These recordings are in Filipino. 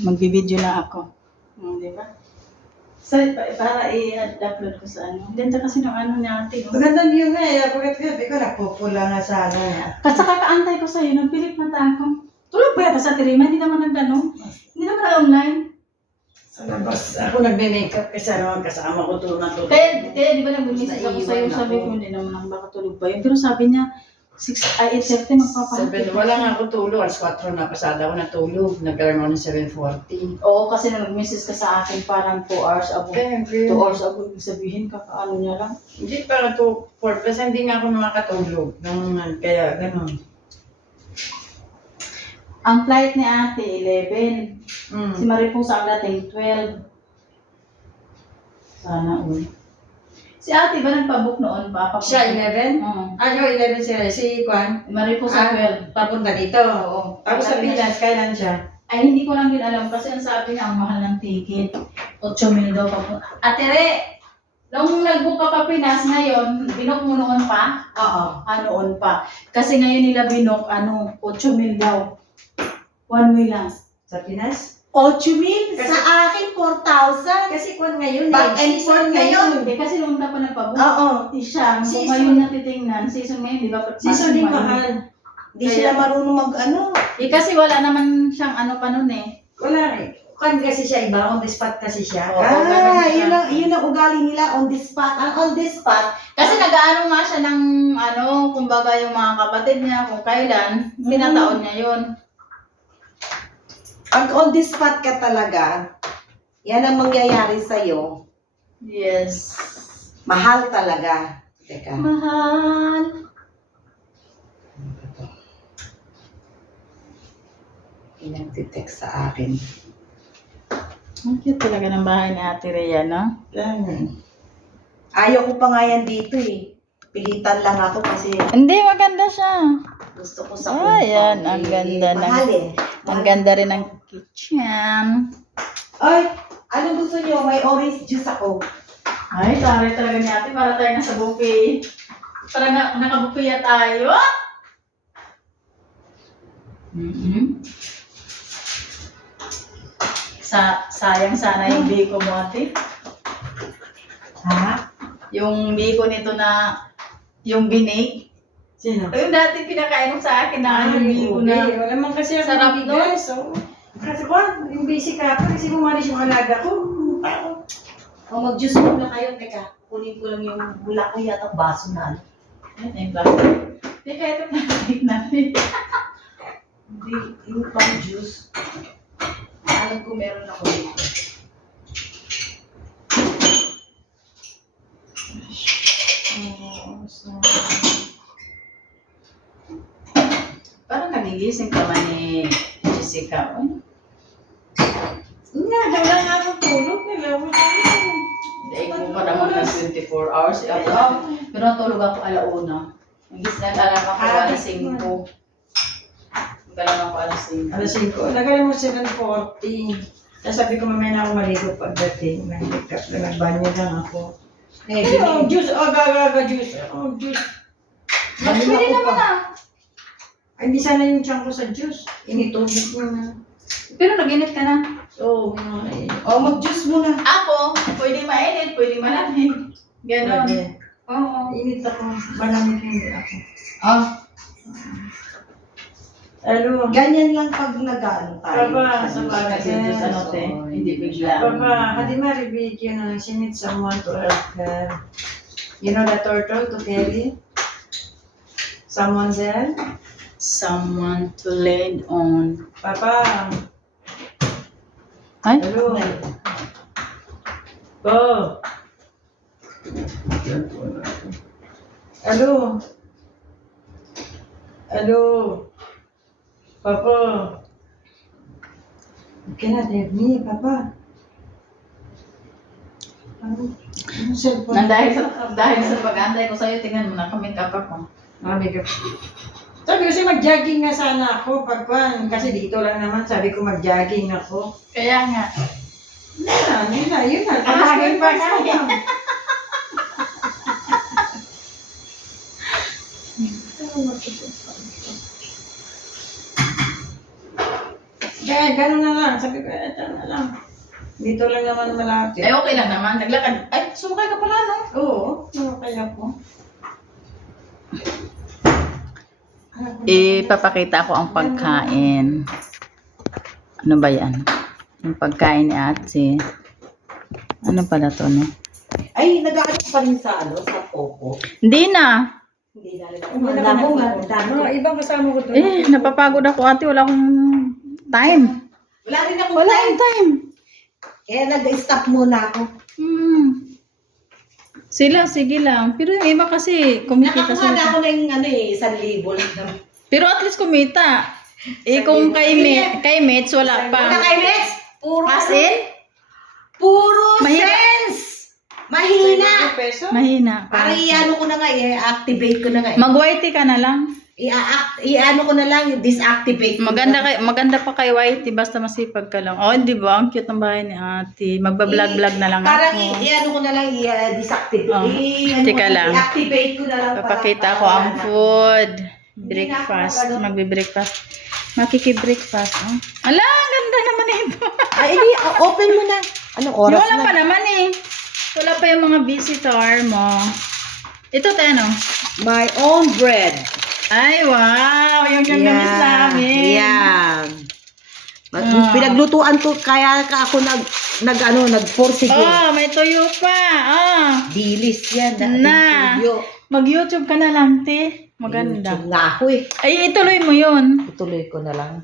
Magbibideo na ako. Di ba? So, para i-upload ko sa ano. Ganda kasi ng ano niya ate. Oh. Maganda yun nga eh. Pagkat ko, napupula nga sa ano niya. Kasi kakaantay ko sa'yo, nagpilit mata ako. Tulog ba yata sa tirima? Hindi naman nagtanong. Hindi naman na-online. Sa labas. Ako nagbe-makeup kasi naman kasama ko tulog na tulog. Kaya di ba nag-message ako sa'yo, sabi ko hindi naman ang baka tulog ba yun. Pero sabi niya, 8:30 magpapahatid. Wala nga ako tulog. Alas 4 na pasada ako natulog. Nag-alarm ako ng 7:40. Oo, kasi nag-message ka sa akin parang 2 hours ago. 2 hours ago, ibig sabihin, kakaano niya lang. Hindi para to purpose. Hindi nga ako makatulog. Kaya gano'n. Ang flight ni ate, 11. Si Mariposa ang dating 12. Sana all. Si ate ba nagpabook noon pa? Siya, 11? Oo. Ano, 11 sila. Si Juan? Mariposa 12. Papunta dito. Oo. Tapos sa Pinas, kailan siya? Ay, hindi ko lang din alam kasi ang sabi niya, ang mahal ng ticket. 8,000 daw pa. Ate Re, nung nag-book ka pa Pinas ngayon, binook mo noon pa? Oo. Noon pa. Kasi ngayon nila binook, 8,000 daw. One way lang. Sa Pinas? 8,000? Sa akin, 4,000. Kasi Juan ngayon. Back and forth ngayon. Kasi nung pa nagpabook. Oo. Siya, kung Season. ngayon natitingnan, season ngayon, di ba? Season din mahal. Hindi sila marunong mag-ano. Kasi wala naman siyang ano pa nun eh. Wala eh. Juan kasi siya iba. On the spot kasi siya. Oo. Yun ang ugali nila on the spot. Ang on the spot, Kasi nag-ano nga siya ng kumbaga yung mga kapatid niya, kung kailan, tinataon niya yun. pag on the spot ka talaga, yan ang mangyayari sa'yo. Yes. Mahal talaga. Teka. Mahal. Nagtitext sa akin. Ang cute talaga ng bahay ni Ate Rhea, no? Ganun. Ayaw ko pa nga yan dito eh. Pilitan lang ako kasi Hindi, maganda siya. gusto ko sa Ayan, ang ganda ng... Mahal eh. Ang ganda rin ng kitchen. Ay, anong gusto niyo? May orange juice ako. Ay, taray talaga ni Ate. Para tayo nasa buffet. Para nakabuffet tayo. Sayang sana yung biko mo, Ate. Ha? Yung biko nito na, yung binig. Sino? Yung dati pinakain mo sa akin na yung biko na. Wala man kasi ako Sarap bigas. So, kasi Juan, yung basic ka pa. Kasi bumalis yung alaga ko. O mag-juice muna kayo. Teka, kunin ko lang yung wala ko yata baso na. Ayun, yung plastic. Teka, ito plastic natin. Hindi, yung pang juice. Alam ko meron ako dito. Parang nagigising ka man ni Jessica. Ano? Wala nga akong tulog nila. Daig mo pa naman ng 24 hours. Pero natulog ako alauna. Nag-alarm ako alas 5. Nag-alarm ako alas 5. Alas 5. Nagaling mo 7:40. Tapos sabi ko mamaya na ako maligo pagdating. Nag-makeup na nagbanyo lang ako. Juice. Juice. Juice. Pwede naman ah. Ay, hindi sana yung tiyan ko sa juice. Initubig mo na. Pero nag-init ka na. Oo. O mag-juice muna. Ako, pwede mainit, pwede malamig. Ganon. Pwede. Oo. Init ako. Malamig hindi ako. Ah. Ano? Ganyan lang pag nag-ano tayo. Papa, sa bagay. Kasi Diyos ano te, hindi bigla. Papa, hadi ma-reveal you know, she needs someone to help her. You know the turtle to carry? Someone there? Someone to lean on. Papa, Ay? hello. Bo. Hello. Hello. Papa. You cannot help me, Papa. Ano cellphone? Dahil sa pag-antay ko sa'yo, tingnan mo na, make up ako. Make up. Sabi ko kasi mag-jogging nga sana ako pagkuhan. Kasi dito lang naman sabi ko mag-jogging ako. Kaya nga. Yun na. Kahagin pa kaya. Ay, gano'n na lang. Sabi ko, ito na lang. Dito lang naman malapit. Ay, okay lang naman. Naglakad. Ay, sumakay ka pala, no? Oo, kaya po. Ipapakita ko ang pagkain. Ano ba yan? Yung pagkain ni ate. Ano pala to, no? Ay, nag-aaral pa rin sa sa Poco. Hindi na. Hindi na rin. Wala mo nga. Mga ibang kasama ko doon. Napapagod ako ate. Wala akong time. Wala rin akong Wala time. akong time. Kaya nag-stop muna ako. Sila, sige lang. Pero yung iba kasi, kumikita Nakakuha na sila. ako ng 1,000 lang. Pero at least kumita. Kung kay mates, wala Wala pa. kay Lex. Puro, As in, puro Mahina. sense. Mahina. Peso? mahina. Para i-ano ko na nga, i-activate ko na nga. Mag-whitey ka na lang. I-ano ko na lang, i-disactivate ko Maganda pa kay Whitey, basta masipag ka lang. Oh, di ba? Ang cute ng bahay ni ate. Magbablog-vlog na lang Parang ako. i-ano ko na lang, i-disactivate. Oh, teka lang. I-activate ko na lang. Papakita ko ang food. Breakfast. Magbe-breakfast. Makiki-breakfast. Oh. Ala, ang ganda naman ito. Ay, hindi, open mo na. Anong oras Wala na? pa naman eh. Wala pa yung mga visitor mo. Ito tayo, no? My own bread. Ay, wow! Yung namiss namin. Yan. Ah. Pinaglutuan to, kaya ka ako nag-force May tuyo pa. Dilis yan. Na. Mag-YouTube ka na lang, te. Maganda. YouTube nga ako eh. Ay, ituloy mo yun. Ituloy ko na lang.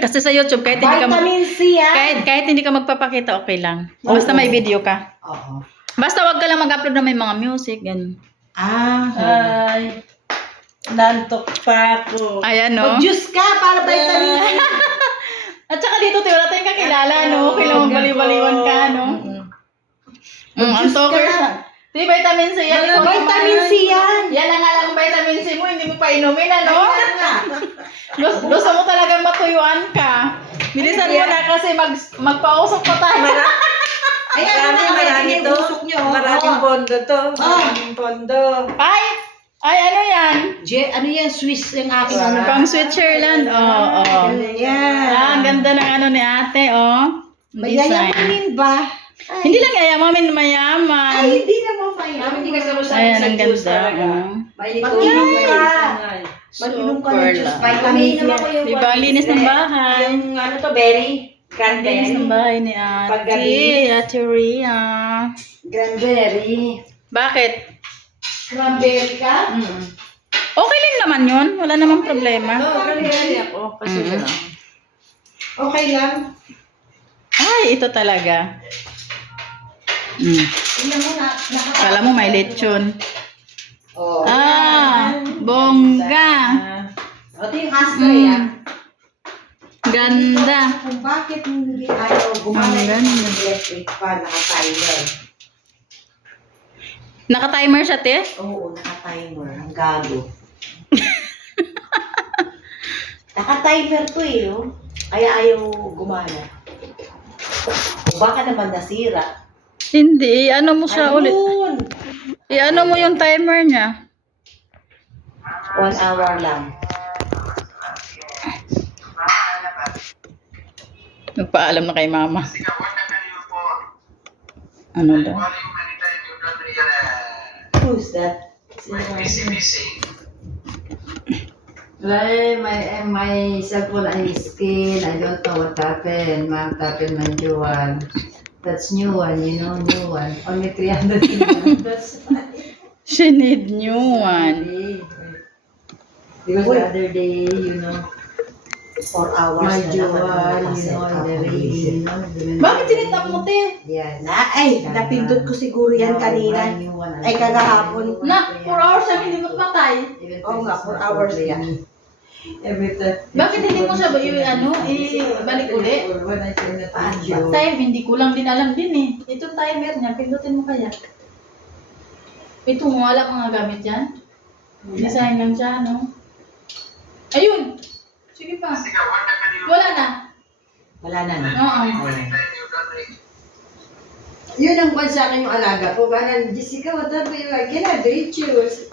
Kasi sa YouTube, kahit hindi ka Vitamin C yan. kahit hindi ka magpapakita, okay lang. Basta may video ka. Oo. Basta wag ka lang mag-upload na may mga music, ganun. Ay, nantok pa ako. Ayan, no? Mag-juice ka para vitamin C. At saka dito, wala tayong kakilala, no? Kailangan baliw-baliwan ka, no? Ang talker siya. Di, vitamin C yan. Ikaw Vitamin naman. C yan. Yan ang alang vitamin C mo, hindi mo pa inumin, ano? Gusto mo talagang matuyuan ka. Bilisan mo na kasi magpausok pa tayo. Ayan, Marami to. Maraming pondo to. Maraming pondo. Ay, ano yan? Ano yan? Swiss yung aking ano. Pang Switzerland. Oo. Yan. Ang ganda ng ano ni ate, oh. Design. Mayayamanin ba? Hindi lang yayaman, mayaman. Ay, hindi naman mayaman. Hindi kasi ako sa Ayan, ang juice ganda. talaga. Oh. Mag-inom ka. Mag-inom ka ng Super juice. lang. Vitamin C. Diba, linis ng bahay. Yung ano to, berry. Linis ng Cranberry. bahay ni ate. Paggabi. Ate Rhea. Cranberry. Bakit? Cranberry ka? Okay lang naman yun. Wala namang problema. Cranberry ako. Kasi lang. Okay lang. Ay, ito talaga. Tingnan mo na. Kala mo may lechon. Oh. Bongga. Ito yung ashtray Ganda. Kung bakit hindi ayaw gumamit Ang ganda. ng electric fan, naka-timer. Naka-timer siya, te? Oo, naka-timer. Ang gago. Naka-timer to eh, oh. Kaya ayaw gumana. O baka naman nasira. Hindi. Ano mo siya ulit? Ayun! Ano mo yung timer niya? 1 hour lang. Nagpaalam na kay mama. Ano daw? Who's that? Like my cellphone I skin. I don't know what happened. What happened my new one. That's new one, you know, new one. Only 300. That's She need new one. Because the other day, you know, 4 hours my na new naman ang one, you nakaset know, up in the ang rain, isip. you know. Bakit sinitap mo, te? Yan. Napindot ko siguro yan kanina. Ay, kagahapon. Na, 4 hours siya hindi magpatay. Oo nga, 4 hours yan. Every time. Bakit hindi mo siya ibalik uli? When I say that Ah, video. Time, hindi ko lang din alam din eh. Itong timer niya, pindutin mo kaya. Ito mo, wala mga gamit yan. Design lang siya, no? Ayun! Sige pa. Wala na. Wala na na. Oo. Ayan. Yun ang kwan sa akin yung alaga ko. Parang, Jessica, what happened? Like, can I do choose?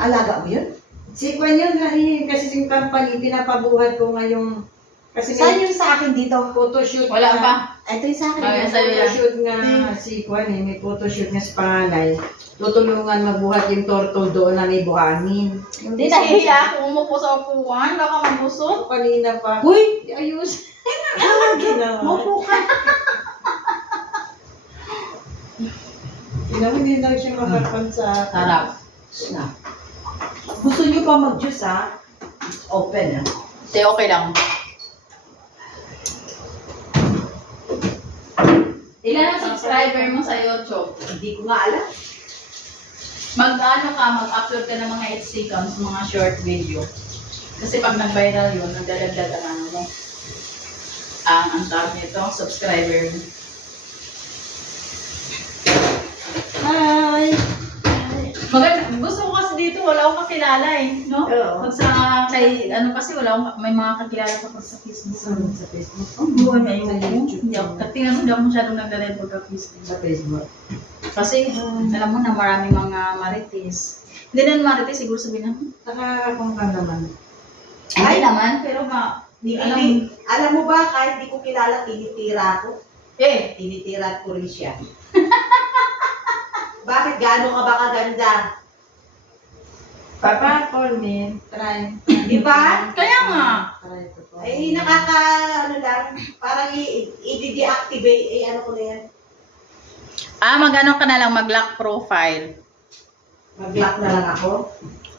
Alaga mo yun? Si Kwan yun, kasi yung company, pinapabuhat ko ngayong, kasi Saan yung sa akin dito? photoshoot Wala na- pa. Ito yung sa akin. Bagay dito. sa'yo yan. Photoshoot nga si Kwan may photoshoot nga sa panganay. Tutulungan magbuhat yung turtle doon na may buhangin. Hindi nahihiya ako umupo sa upuan. Baka mabusog. Kanina pa. Uy! Ayos. Ginawa. Mopo ka. Hindi lang siya makapan sa... Sarap. Snap. Gusto nyo pa mag-juice ha? It's open ha? Hindi, okay lang. Ilan ang subscriber mo sa YouTube? Hindi ko nga alam. Mag-ano ka, mag-upload ka ng mga HC counts, mga short video. Kasi pag nag-viral yun, nagdadagdag ang ano mo. Ang tawag nito, subscriber mo. Hi! Maganda, gusto ko kasi dito, wala akong kakilala eh, no? Oo. Pag sa, kay, ano kasi, wala akong, may mga kakilala ka pa sa Facebook. Sa Facebook. Oh, buhay may Sa yung YouTube. Hindi ako, tingnan mo, hindi ako masyadong nagda-network sa Facebook. Sa Facebook. Kasi, alam mo na, maraming mga marites. Hindi na marites, siguro sabihin na, Nakakakong ka naman. hindi naman, pero Alam mo ba, kahit di ko kilala, tinitira ko. Tinitira ko rin siya. Bakit gaano ka ba kaganda? Papa, call me. Try. Di ba? kaya nga. Try to call Ay, me. ano lang, parang i-deactivate, ano ko na yan. Mag-ano ka na lang, mag-lock profile. Mag-lock na lang ako.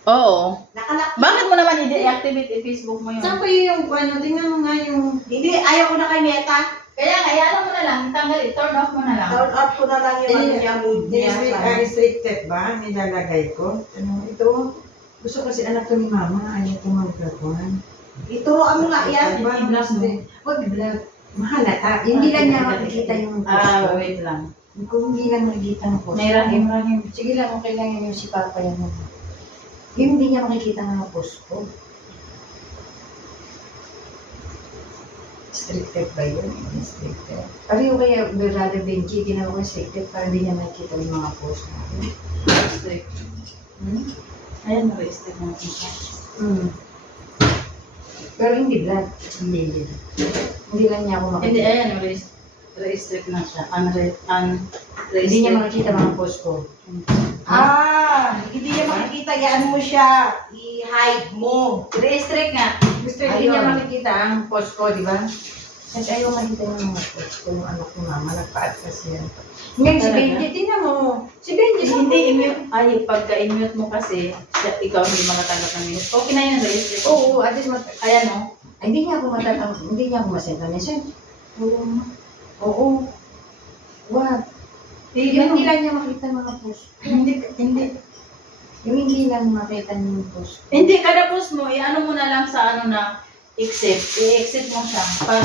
Oo. Nakalock. Bakit mo naman i-deactivate yung Facebook mo yun? Saan pa yung ano? Tingnan mo nga yung... Hindi, ayaw ko na kay Meta. Kaya nga, iyan mo na lang, tanggal, turn off mo na lang. Turn off ko na lang yung ano niya, mood niya. Restricted ba? Nilalagay ko. Ano, ito. Gusto kasi anak ko ni mama. Ayaw ko magkakuhan. Ituroan mo nga yan. Huwag vlog. Mahalata. Hindi lang niya makikita yung post ko. Wait lang. Kung hindi lang makikita ang post May ko. rahim. Sige lang, okay lang yun yung si Papa yan. Yung hindi niya makikita ng mga post ko. Restricted ba yun? Restricted. Pareho kaya Brother Benji, ginawa ko restricted para hindi niya makikita yung mga post natin. Restrict. Ayan, na-restrict na siya. Pero hindi vlog. Hindi. Hindi lang niya ako Hindi, makikita. ayan, restrict na siya. Hindi niya makikita mga post ko. Hindi niya makikita, yan mo siya. I-hide mo. Restrict nga. Gusto hindi niya makikita ang post ko, di ba? Kasi ayaw makita yung mga post ko, yung anak ko mama, nagpa-add kasi yan. Ngayon si Talaga? Benji, tingnan mo. Si Benji, Hindi, i-mute. Ay, pagka-i-mute mo kasi, ikaw hindi matatanggap ng mute. Okay na yun, restrict. Oo, at least Ayan, no? ay, hindi niya ako hindi niya ako masend na message. Oo. What? Yung hindi lang niya makita mga post. Hindi. Yung hindi lang makita niya yung post. Hindi, kada post mo, i-ano mo na lang sa ano na, accept. I-accept mo siya. Para